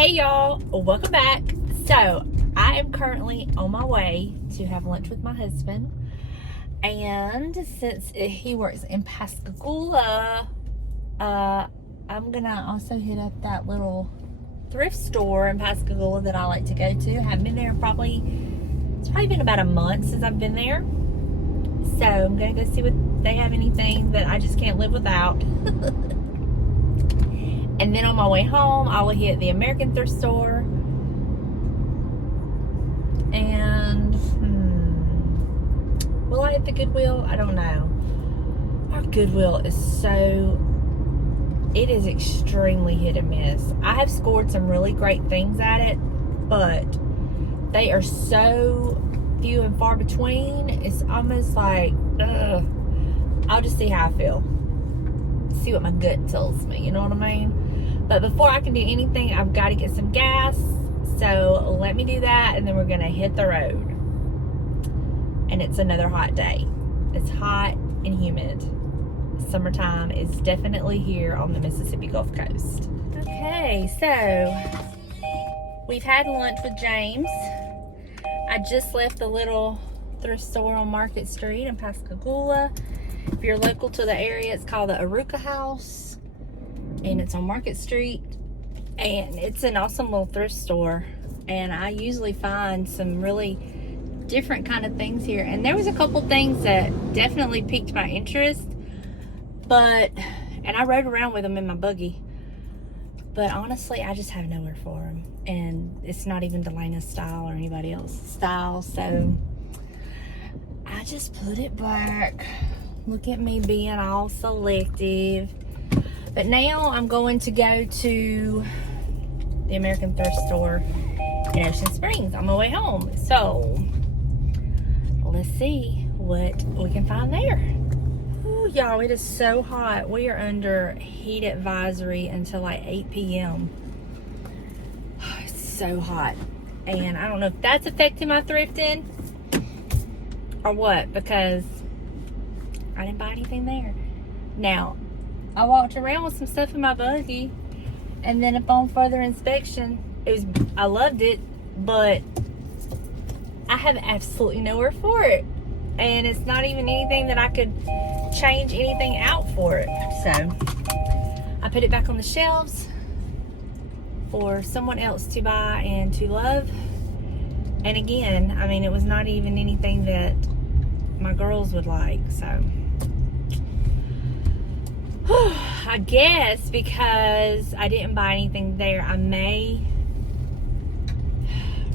Hey y'all, welcome back. So I am currently on my way to have lunch with my husband, and since he works in Pascagoula, I'm gonna also hit up that little thrift store in Pascagoula that I like to go to. I haven't been there it's probably been about a month since I've been there, so I'm gonna go see what they have, anything that I just can't live without. And then on my way home, I will hit the American thrift store. And will I hit the Goodwill? I don't know. Our Goodwill is it is extremely hit and miss. I have scored some really great things at it, but they are so few and far between. It's almost like, I'll just see how I feel. See what my gut tells me, you know what I mean? But before I can do anything, I've got to get some gas. So let me do that, and then we're gonna hit the road. And it's another hot day. It's hot and humid. Summertime is definitely here on the Mississippi Gulf Coast. Okay, so we've had lunch with James. I just left the little thrift store on Market Street in Pascagoula. If you're local to the area, it's called the Aruka House, and it's on Market Street, and it's an awesome little thrift store, and I usually find some really different kind of things here. And there was a couple things that definitely piqued my interest, and I rode around with them in my buggy, but honestly I just have nowhere for them, and it's not even Delana's style or anybody else's style, so I just put it back. Look at me being all selective. But now I'm going to go to the American thrift store in Ocean Springs on my way home. So let's see what we can find there. Ooh, y'all, it is so hot. We are under heat advisory until like 8 p.m. It's so hot. And I don't know if that's affecting my thrifting or what, because I didn't buy anything there. Now, I walked around with some stuff in my buggy, and then upon further inspection, I loved it, but I have absolutely nowhere for it. And it's not even anything that I could change anything out for it. So I put it back on the shelves for someone else to buy and to love. And again, I mean, it was not even anything that my girls would like, so I guess because I didn't buy anything there, I may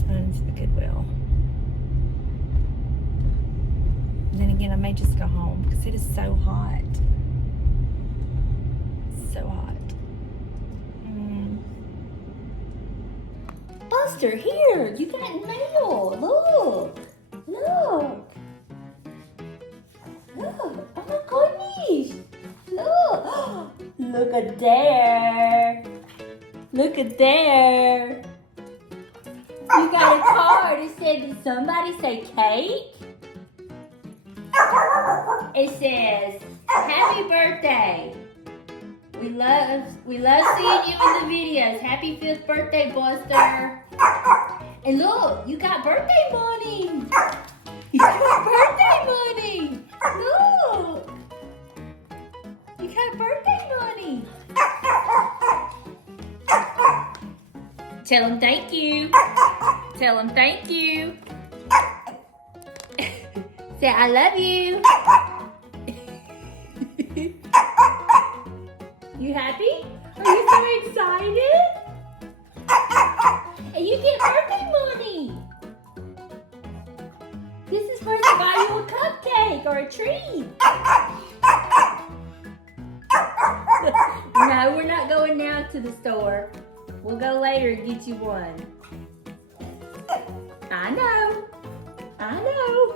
run into the Goodwill. And then again, I may just go home because it is so hot. So hot. Buster, here! You got mail! Look! Look! Look! Oh my goodness! Look! Look at there! Look at there! You got a card. It said, did somebody say cake? It says, happy birthday! We love seeing you in the videos. Happy 5th birthday, Buster! And look, you got birthday money! You got birthday money! Look! You got birthday money! Tell him thank you. Tell him thank you. Say I love you. You happy? Are you so excited? And you get birthday money. This is for to buy you a cupcake or a treat. No, we're not going now to the store. We'll go later and get you one. I know. I know.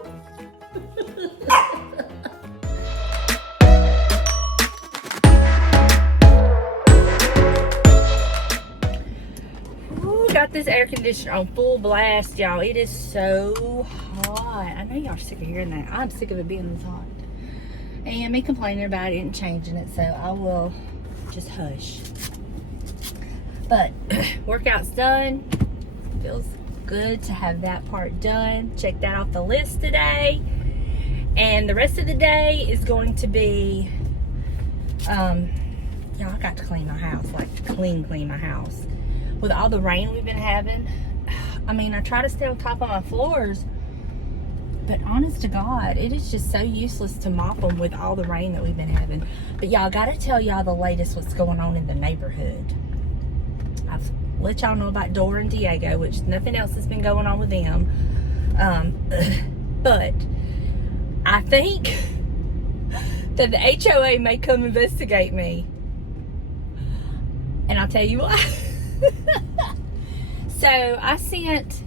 Ooh, got this air conditioner on full blast, y'all. It is so hot. I know y'all are sick of hearing that. I'm sick of it being this hot. And me complaining about it and changing it, so I will just hush. But workout's done. Feels good to have that part done. Check that off the list today. And the rest of the day is going to be, I got to clean my house, like clean my house. With all the rain we've been having, I mean, I try to stay on top of my floors, but honest to God, it is just so useless to mop them with all the rain that we've been having. But y'all, gotta tell y'all the latest what's going on in the neighborhood. I've let y'all know about Dora and Diego, which nothing else has been going on with them. But I think that the HOA may come investigate me. And I'll tell you why. So I sent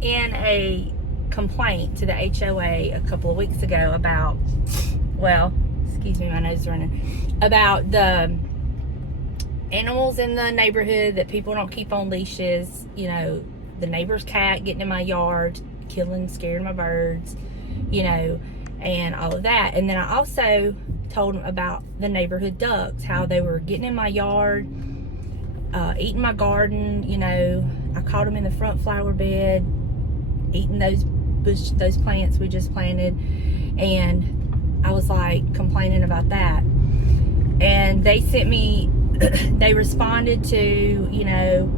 in a complaint to the HOA a couple of weeks ago about, well, excuse me, my nose is running, about the animals in the neighborhood that people don't keep on leashes. You know, the neighbor's cat getting in my yard, killing, scaring my birds, you know, and all of that. And then I also told them about the neighborhood ducks, how they were getting in my yard, eating my garden. You know, I caught them in the front flower bed, eating those plants we just planted. And I was like complaining about that. And they sent me, they responded to, you know,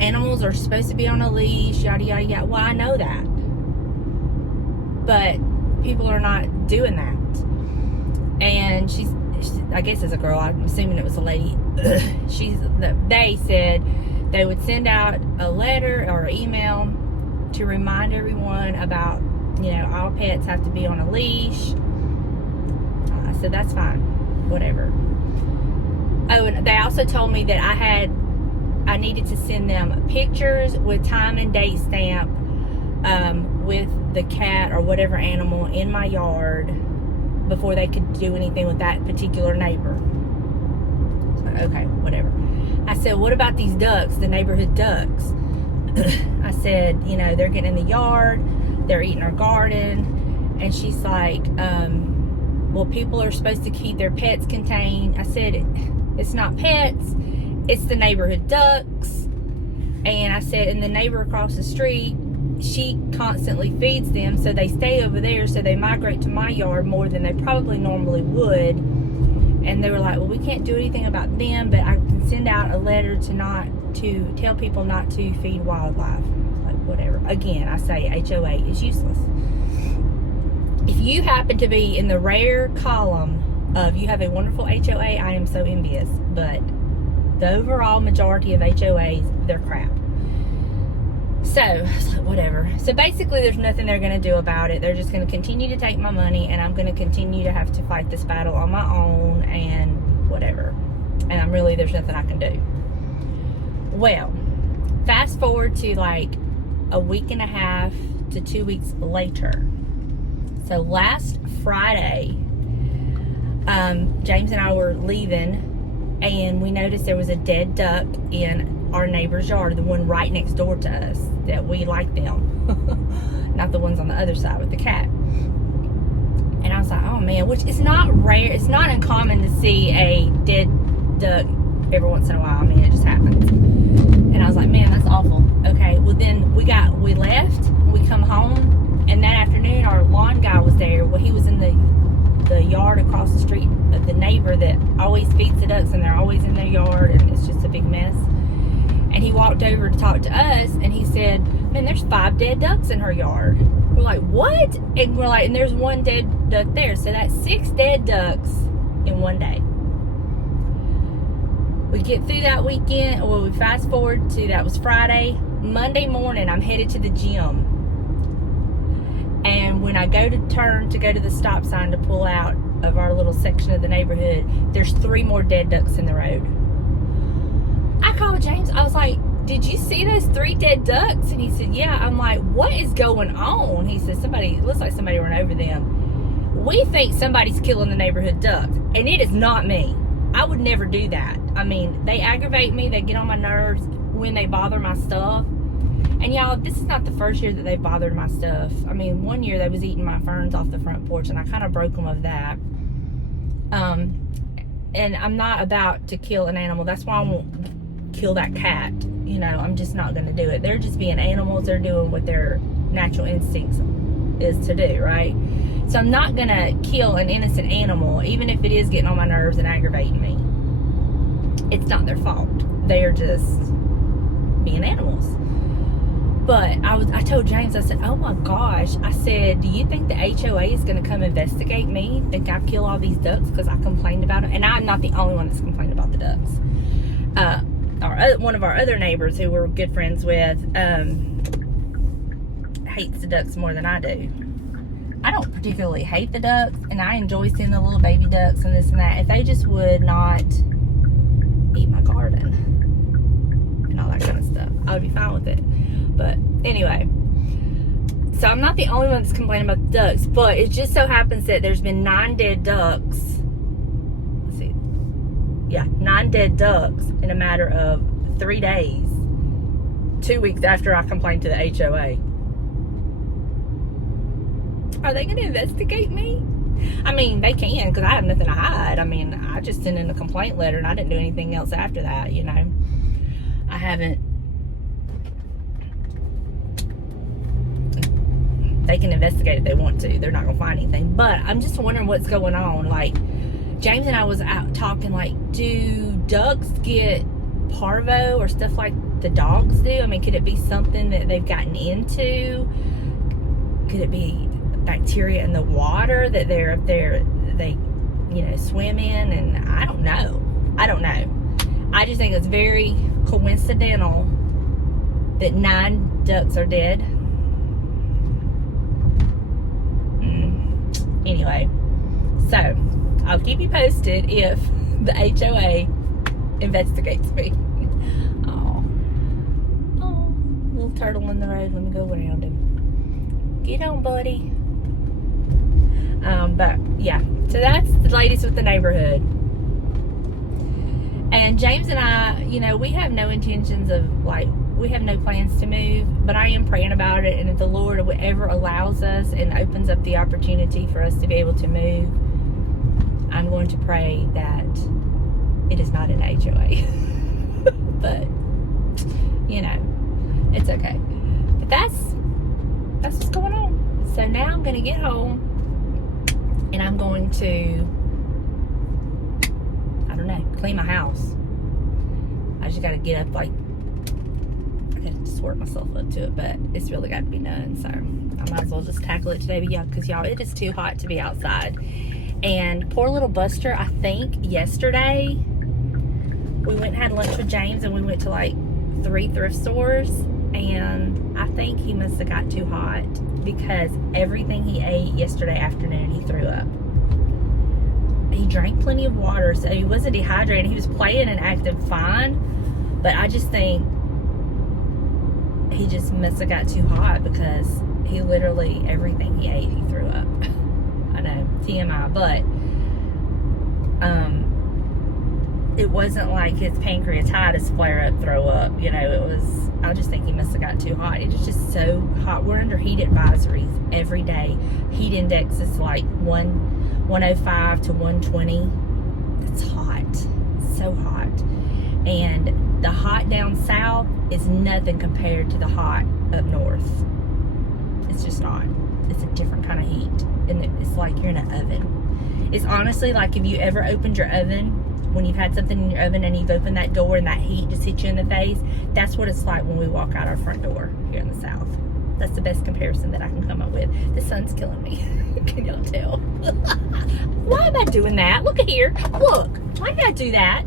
animals are supposed to be on a leash, yada, yada, yada. Well, I know that. But people are not doing that. And she's I guess it's a girl, I'm assuming it was a lady. They said they would send out a letter or email to remind everyone about, you know, all pets have to be on a leash. I said, that's fine, whatever. Oh, and they also told me that I needed to send them pictures with time and date stamp with the cat or whatever animal in my yard before they could do anything with that particular neighbor. So, okay, whatever. I said, what about these ducks, the neighborhood ducks? I said, you know, they're getting in the yard, they're eating our garden. And she's like, well, people are supposed to keep their pets contained. I said, it's not pets, it's the neighborhood ducks. And I said, and the neighbor across the street, she constantly feeds them, so they stay over there, so they migrate to my yard more than they probably normally would. And they were like, well, we can't do anything about them, but I can send out a letter to tell people not to feed wildlife. Like, whatever. Again, I say HOA is useless. If you happen to be in the rare column of you have a wonderful HOA, I am so envious. But the overall majority of HOAs, they're crap. So, whatever. So basically, there's nothing they're going to do about it. They're just going to continue to take my money, and I'm going to continue to have to fight this battle on my own, and whatever. And there's nothing I can do. Well, fast forward to like a week and a half to 2 weeks later. So last Friday, James and I were leaving, and we noticed there was a dead duck in our neighbor's yard, the one right next door to us, that we like them. Not the ones on the other side with the cat. And I was like, oh man, which is not rare, it's not uncommon to see a dead duck every once in a while. I mean, it just happens. And I was like, man, that's awful. Okay, well then we left, we come home, and that afternoon our lawn guy was there. Well, he was in the yard across the street of the neighbor that always feeds the ducks, and they're always in their yard, and it's just a big mess. And he walked over to talk to us, and he said, man, there's 5 dead ducks in her yard. We're like, what? And we're like, and there's 1 dead duck there. So that's 6 dead ducks in one day. We get through that weekend. Well, we fast forward to, that was Friday. Monday morning, I'm headed to the gym. And when I go to turn to go to the stop sign to pull out of our little section of the neighborhood, there's 3 more dead ducks in the road. I called James. I was like, did you see those 3 dead ducks? And he said, yeah. I'm like, what is going on? He said, it looks like somebody ran over them. We think somebody's killing the neighborhood duck, and it is not me. I would never do that. I mean, they aggravate me. They get on my nerves when they bother my stuff. And y'all, this is not the first year that they bothered my stuff. I mean, one year they was eating my ferns off the front porch, and I kind of broke them of that. and I'm not about to kill an animal. That's why I won't kill that cat. You know, I'm just not going to do it. They're just being animals. They're doing what their natural instincts is to do, right? So I'm not going to kill an innocent animal, even if it is getting on my nerves and aggravating me. It's not their fault. They are just being animals. But I told James, I said, oh my gosh. I said, do you think the HOA is going to come investigate me? Think I kill all these ducks because I complained about it? And I'm not the only one that's complained about the ducks. One of our other neighbors who we're good friends with hates the ducks more than I do. I don't particularly hate the ducks, and I enjoy seeing the little baby ducks and this and that. If they just would not eat my garden and all that kind of stuff, I would be fine with it. But anyway, so I'm not the only one that's complaining about the ducks, but it just so happens that there's been 9 dead ducks. Let's see. Yeah, 9 dead ducks in a matter of 3 days. 2 weeks after I complained to the HOA. Are they going to investigate me? I mean, they can, because I have nothing to hide. I mean, I just sent in a complaint letter, and I didn't do anything else after that, you know. I haven't. They can investigate if they want to. They're not going to find anything. But I'm just wondering what's going on. Like, James and I was out talking, like, do ducks get parvo or stuff like the dogs do? I mean, could it be something that they've gotten into? Could it be bacteria in the water that they swim in? And I don't know. I just think it's very coincidental that 9 ducks are dead. Anyway, so I'll keep you posted if the HOA investigates me. Oh, little turtle in the road. Let me go around him. Get on, buddy. But yeah, so that's the latest with the neighborhood. And James and I, you know, we have no intentions of, like, we have no plans to move, but I am praying about it. And if the Lord ever allows us and opens up the opportunity for us to be able to move, I'm going to pray that it is not an HOA. But, you know, it's okay. But that's what's going on. So now I'm going to get home, and I'm going to, I don't know, clean my house. I just got to get up, like, I got to just work myself up to it, but it's really got to be done. So I might as well just tackle it today. But yeah, because y'all, it is too hot to be outside. And poor little Buster, I think yesterday we went and had lunch with James, and we went to like 3 thrift stores, and I think he must have got too hot because everything he ate yesterday afternoon, he threw up. He drank plenty of water, so he wasn't dehydrated. He was playing and acting fine, but I just think he just must have got too hot because he literally, everything he ate, he threw up. I know, TMI, but it wasn't like his pancreatitis flare up, throw up, you know. It was, I just think he must have got too hot. It is just so hot. We're under heat advisories every day. Heat index is like 105 to 120. It's hot, so hot. And the hot down south is nothing compared to the hot up north. It's just not. It's a different kind of heat, and it's like you're in an oven. It's honestly like if you ever opened your oven, when you've had something in your oven and you've opened that door and that heat just hits you in the face, that's what it's like when we walk out our front door here in the south. That's the best comparison that I can come up with. The sun's killing me. Can y'all tell? Why am I doing that? Look at here. Look. Why did I do that?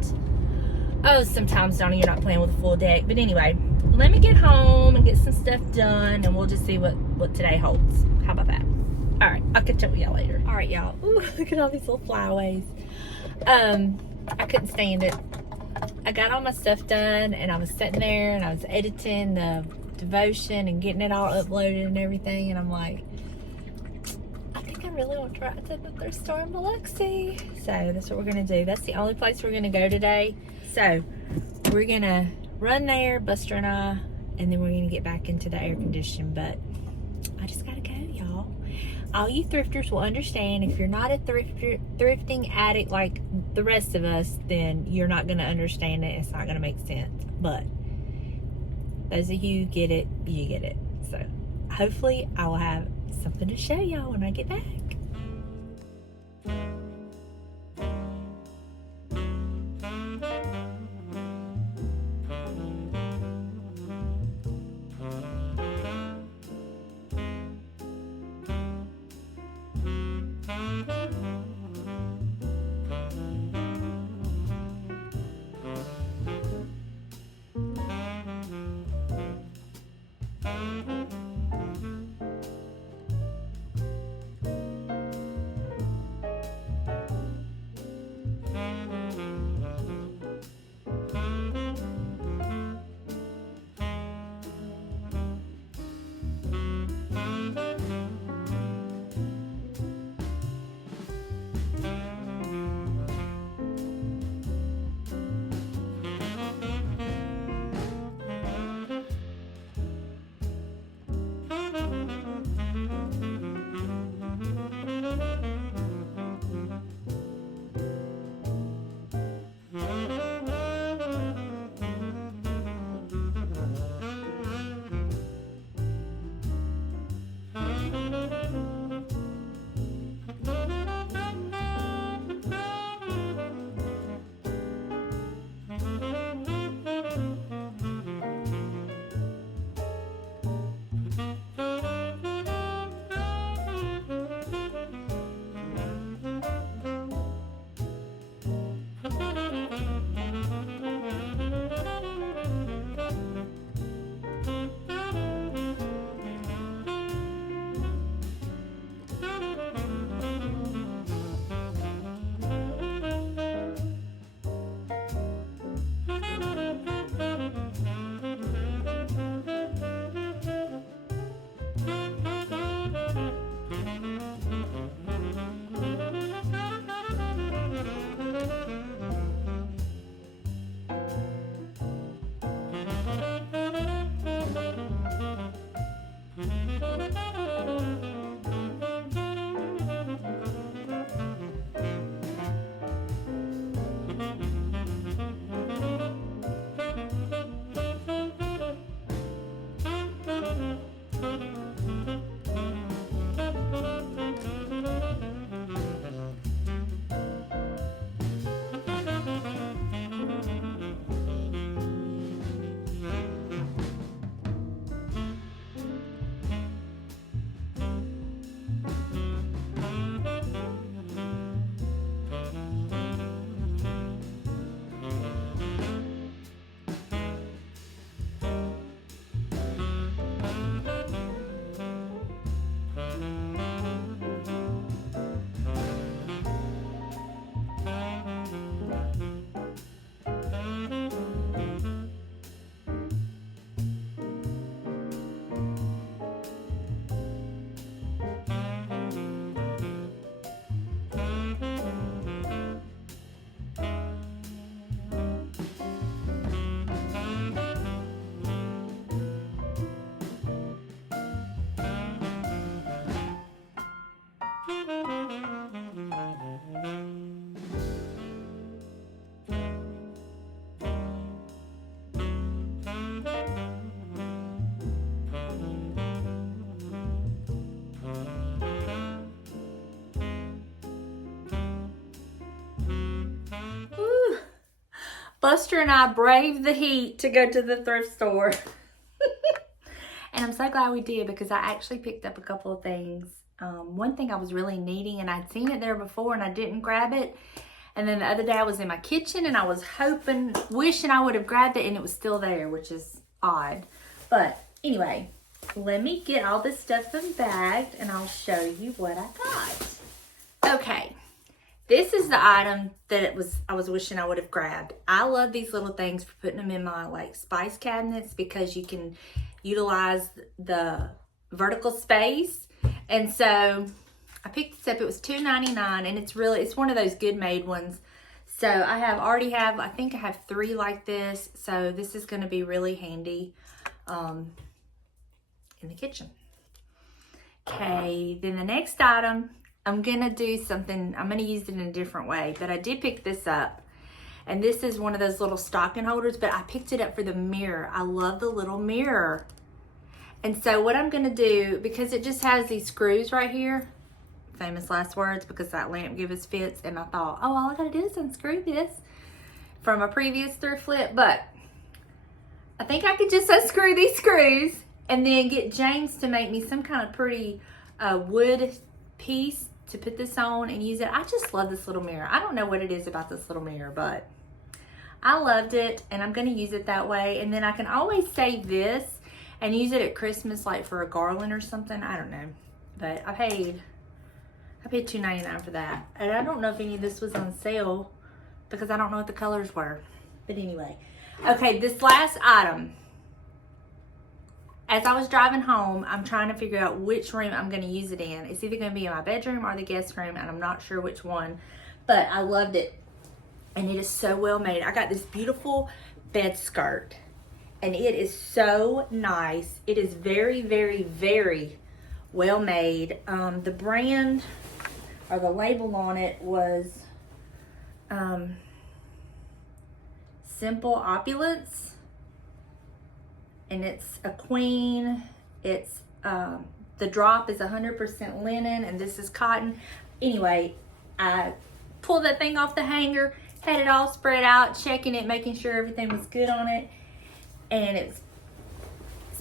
Oh, sometimes, Donna, you're not playing with a full deck. But anyway, let me get home and get some stuff done, and we'll just see what today holds. How about that? All right, I'll catch up with y'all later. All right, y'all. Ooh, look at all these little flyaways. I couldn't stand it. I got all my stuff done, and I was sitting there, and I was editing the devotion and getting it all uploaded and everything, and I'm like, I think I really want to try to the thrift store in Biloxi. So that's what we're going to do. That's the only place we're going to go today. So we're going to run there, Buster and I, and then we're going to get back into the air condition. But I just got to go, y'all. All you thrifters will understand if you're not a thrifting addict like the rest of us, then you're not going to understand it. It's not going to make sense. But those of you who get it, you get it. So hopefully I will have something to show y'all when I get back. Buster and I braved the heat to go to the thrift store. And I'm so glad we did, because I actually picked up a couple of things. One thing I was really needing, and I'd seen it there before and I didn't grab it. And then the other day I was in my kitchen and I was wishing I would have grabbed it, and it was still there, which is odd. But anyway, let me get all this stuff unbagged and I'll show you what I got. Okay. This is the item that I was wishing I would have grabbed. I love these little things for putting them in my like spice cabinets, because you can utilize the vertical space. And so I picked this up. It was $2.99, and it's one of those good made ones. So I think I have 3 like this. So this is going to be really handy in the kitchen. Okay, then the next item, I'm gonna do something, I'm gonna use it in a different way, but I did pick this up. And this is one of those little stocking holders, but I picked it up for the mirror. I love the little mirror. And so what I'm gonna do, because it just has these screws right here, famous last words, because that lamp give us fits, and I thought, oh, all I gotta do is unscrew this from a previous thrift flip, but I think I could just unscrew these screws and then get James to make me some kind of pretty wood piece to put this on and use it. I just love this little mirror. I don't know what it is about this little mirror, but I loved it, and I'm gonna use it that way. And then I can always save this and use it at Christmas, like for a garland or something. I don't know, but I paid $2.99 for that. And I don't know if any of this was on sale because I don't know what the colors were. But anyway, okay, this last item. As I was driving home, I'm trying to figure out which room I'm going to use it in. It's either going to be in my bedroom or the guest room, and I'm not sure which one. But I loved it, and it is so well made. I got this beautiful bed skirt, and it is so nice. It is very, very, very well made. The brand or the label on it was Simple Opulence. And it's a queen. It's the drop is 100% linen, and this is cotton. Anyway, I pulled that thing off the hanger, had it all spread out, checking it, making sure everything was good on it, and it's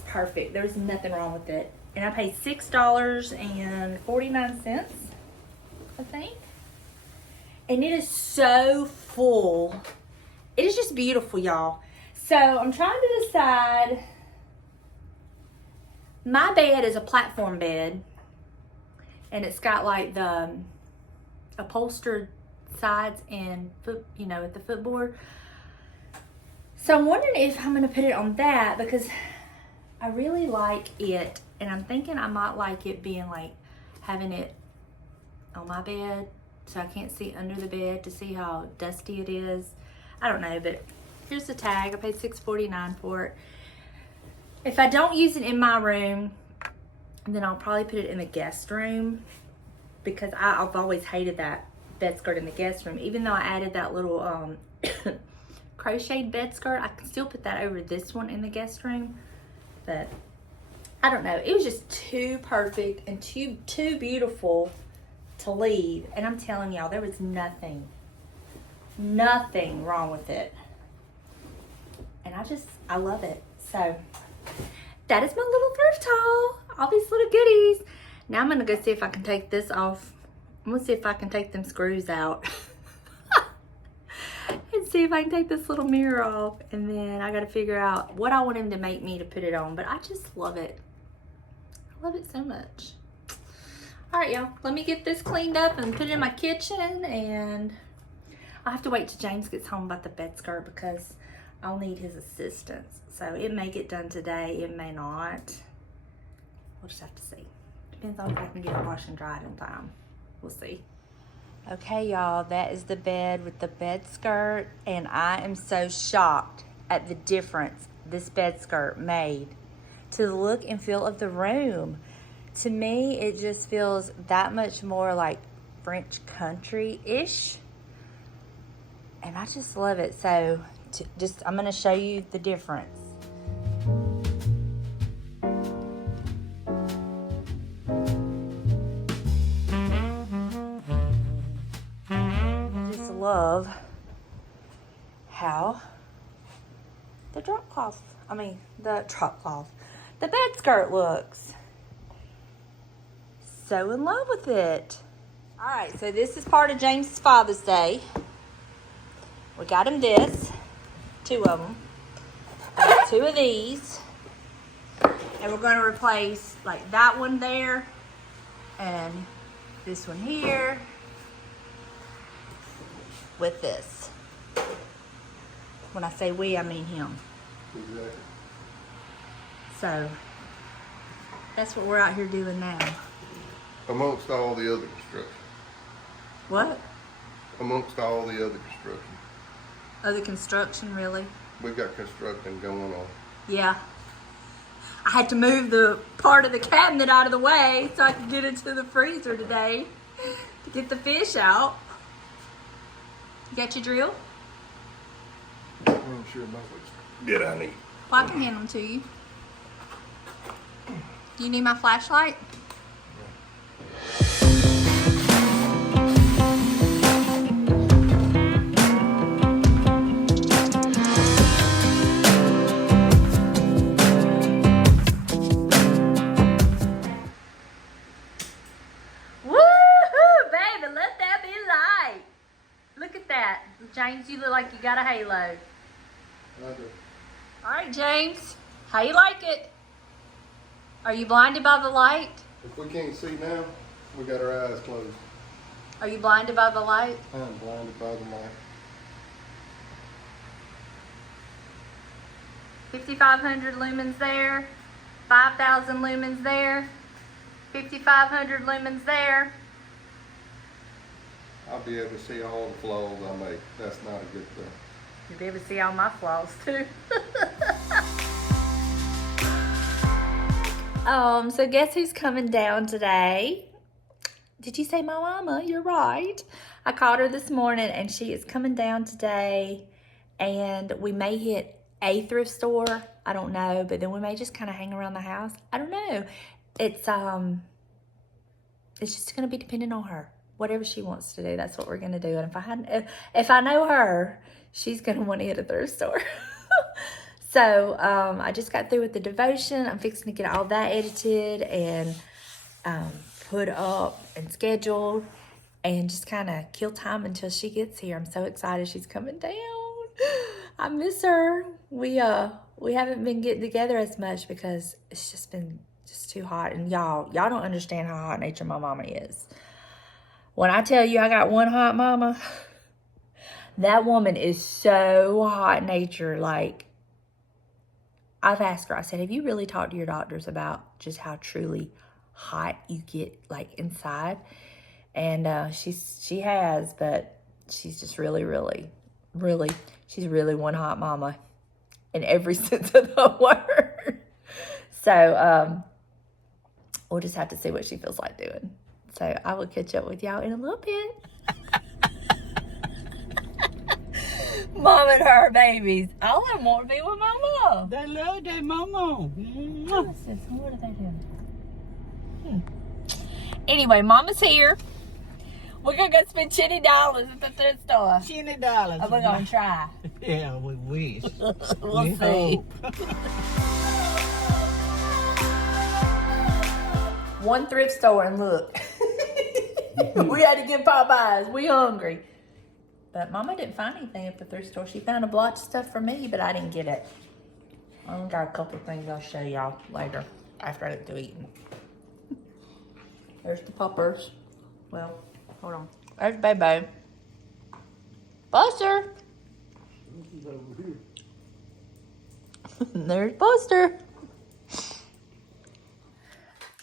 perfect. There's nothing wrong with it. And I paid $6.49, I think. And it is so full. It is just beautiful, y'all. So I'm trying to decide. My bed is a platform bed, and it's got like the upholstered sides and foot, you know, at the footboard. So I'm wondering if I'm going to put it on that, because I really like it, and I'm thinking I might like it being like having it on my bed so I can't see under the bed to see how dusty it is. I don't know, but here's the tag. I paid $6.49 for it. If I don't use it in my room, then I'll probably put it in the guest room, because I've always hated that bed skirt in the guest room. Even though I added that little crocheted bed skirt, I can still put that over this one in the guest room. But I don't know. It was just too perfect and too beautiful to leave. And I'm telling y'all, there was nothing wrong with it. And I love it. So that is my little thrift haul. All these little goodies. Now I'm gonna go see if I can take this off. I'm gonna see if I can take them screws out. And see if I can take this little mirror off. And then I gotta figure out what I want him to make me to put it on. But I just love it. I love it so much. All right, y'all. Let me get this cleaned up and put it in my kitchen. And I'll have to wait till James gets home about the bed skirt, because I'll need his assistance. So it may get done today, it may not. We'll just have to see. Depends on if I can get it washed and dried in time. We'll see. Okay, y'all, that is the bed with the bed skirt, and I am so shocked at the difference this bed skirt made to the look and feel of the room. To me, it just feels that much more like French country-ish, and I just love it. So I'm gonna show you the difference. I just love how the bed skirt looks. So in love with it. All right, so this is part of James's Father's Day. We got him this. 2 of them. I got 2 of these, and we're going to replace like that one there and this one here with this. When I say we, I mean him. Exactly. So that's what we're out here doing now. Amongst all the other construction. What? Amongst all the other construction. Other construction, really? We've got construction going on. Yeah. I had to move the part of the cabinet out of the way so I could get into the freezer today. to get the fish out. You got your drill? I'm sure my did I need? Well, I can hand them to you. Do you need my flashlight? Woohoo, baby, let that be light. Look at that. James, you look like you got a halo. I do. All right, James, how you like it? Are you blinded by the light? If we can't see now, we got our eyes closed. Are you blinded by the light? I'm blinded by the light. 5,500 lumens there, 5,000 lumens there, 5,500 lumens there. I'll be able to see all the flaws I make. That's not a good thing. You'll be able to see all my flaws too. So guess who's coming down today? Did you say my mama? You're right. I called her this morning and she is coming down today, and we may hit a thrift store. I don't know, but then we may just kind of hang around the house. I don't know. It's just gonna be dependent on her. Whatever she wants to do, that's what we're gonna do. And if I know her, she's gonna want to hit a thrift store. So I just got through with the devotion. I'm fixing to get all that edited and put up and scheduled, and just kind of kill time until she gets here. I'm so excited she's coming down. I miss her. We haven't been getting together as much because it's just been too hot. And y'all don't understand how hot nature my mama is. When I tell you I got one hot mama, that woman is so hot nature. Like, I've asked her, I said, have you really talked to your doctors about just how truly hot you get, like, inside? And she has, but she's just really, she's really one hot mama in every sense of the word. So we'll just have to see what she feels like doing. So I will catch up with y'all in a little bit. Mom and her babies. All of them want to be with my mom. They love their mama. What's this? What are they doing? Anyway, Mama's here. We're going to go spend $20 at the thrift store. $20. We're going to try. Yeah, we wish. We'll We see. hope. One thrift store and look. We had to get Popeyes. We hungry. But Mama didn't find anything at the thrift store. She found a lot of stuff for me, but I didn't get it. I only got a couple of things I'll show y'all later after I get through eating. There's the puppers. Well, hold on. There's Bebe. Buster. There's Buster.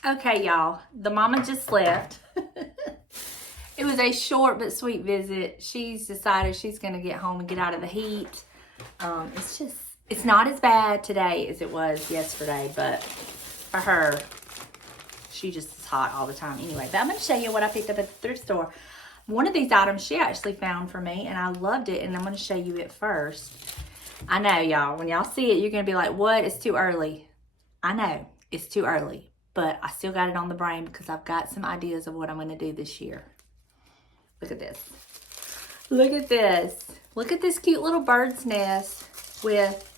Okay, y'all. The mama just left. It was a short but sweet visit. She's decided she's going to get home and get out of the heat. It's not as bad today as it was yesterday, but for her, she just is hot all the time anyway. But I'm going to show you what I picked up at the thrift store. One of these items she actually found for me, and I loved it, and I'm going to show you it first. I know, y'all. When y'all see it, you're going to be like, what? It's too early. I know. It's too early. But I still got it on the brain because I've got some ideas of what I'm going to do this year. Look at this. Look at this. Look at this cute little bird's nest with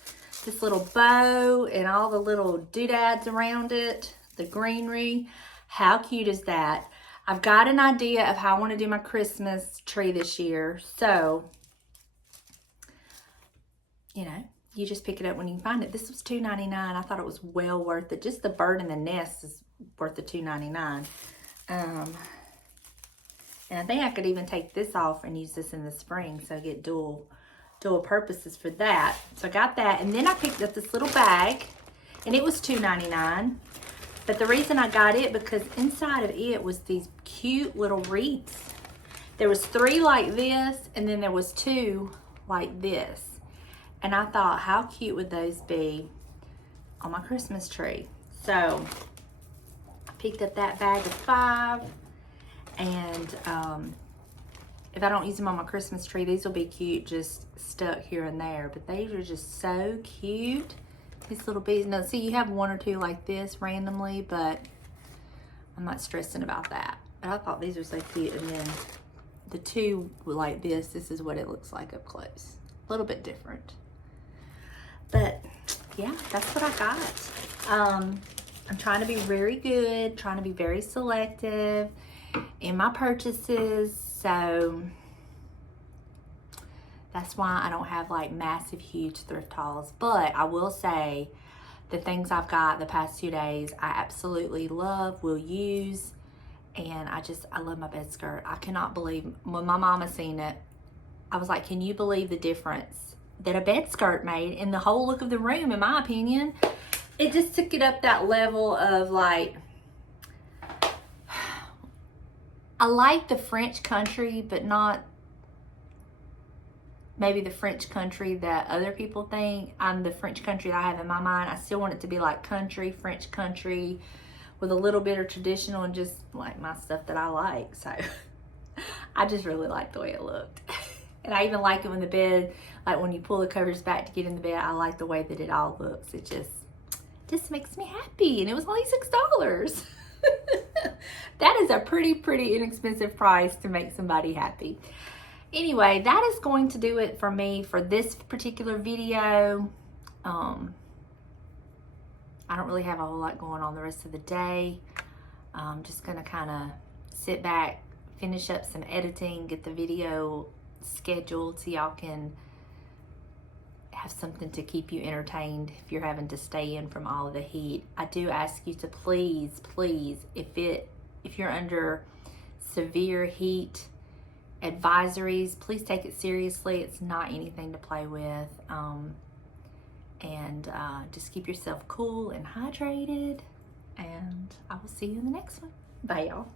this little bow and all the little doodads around it. The greenery. How cute is that? I've got an idea of how I want to do my Christmas tree this year. So, you know, you just pick it up when you can find it. This was $2.99. I thought it was well worth it. Just the bird and the nest is worth the $2.99. And I think I could even take this off and use this in the spring, so I get dual purposes for that. So I got that, and then I picked up this little bag, and it was $2.99. But the reason I got it, because inside of it was these cute little wreaths. There was 3 like this, and then there was 2 like this. And I thought, how cute would those be on my Christmas tree? So I picked up that bag of 5. And if I don't use them on my Christmas tree, these will be cute just stuck here and there. But these are just so cute. These little bees. Now, see, you have one or two like this randomly, but I'm not stressing about that. But I thought these were so cute. And then the two like this is what it looks like up close. A little bit different. But yeah, that's what I got. I'm trying to be very good, trying to be very selective in my purchases. So that's why I don't have like massive, huge thrift hauls. But I will say the things I've got the past 2 days, I absolutely love, will use. And I love my bed skirt. I cannot believe, when my mama seen it, I was like, can you believe the difference that a bed skirt made in the whole look of the room, in my opinion? It just took it up that level of like, I like the French country, but not maybe the French country that other people think. I'm the French country that I have in my mind. I still want it to be like country, French country, with a little bit of traditional and just like my stuff that I like. So I just really like the way it looked. And I even like it when the bed, like when you pull the covers back to get in the bed, I like the way that it all looks. It just makes me happy. And it was only $6. That is a pretty inexpensive price to make somebody happy. Anyway, that is going to do it for me for this particular video. I don't really have a whole lot going on the rest of the day. I'm just gonna kind of sit back, finish up some editing, get the video scheduled so y'all can have something to keep you entertained if you're having to stay in from all of the heat. I do ask you to please, if you're under severe heat advisories, please take it seriously. It's not anything to play with. Just keep yourself cool and hydrated. And I will see you in the next one. Bye, y'all.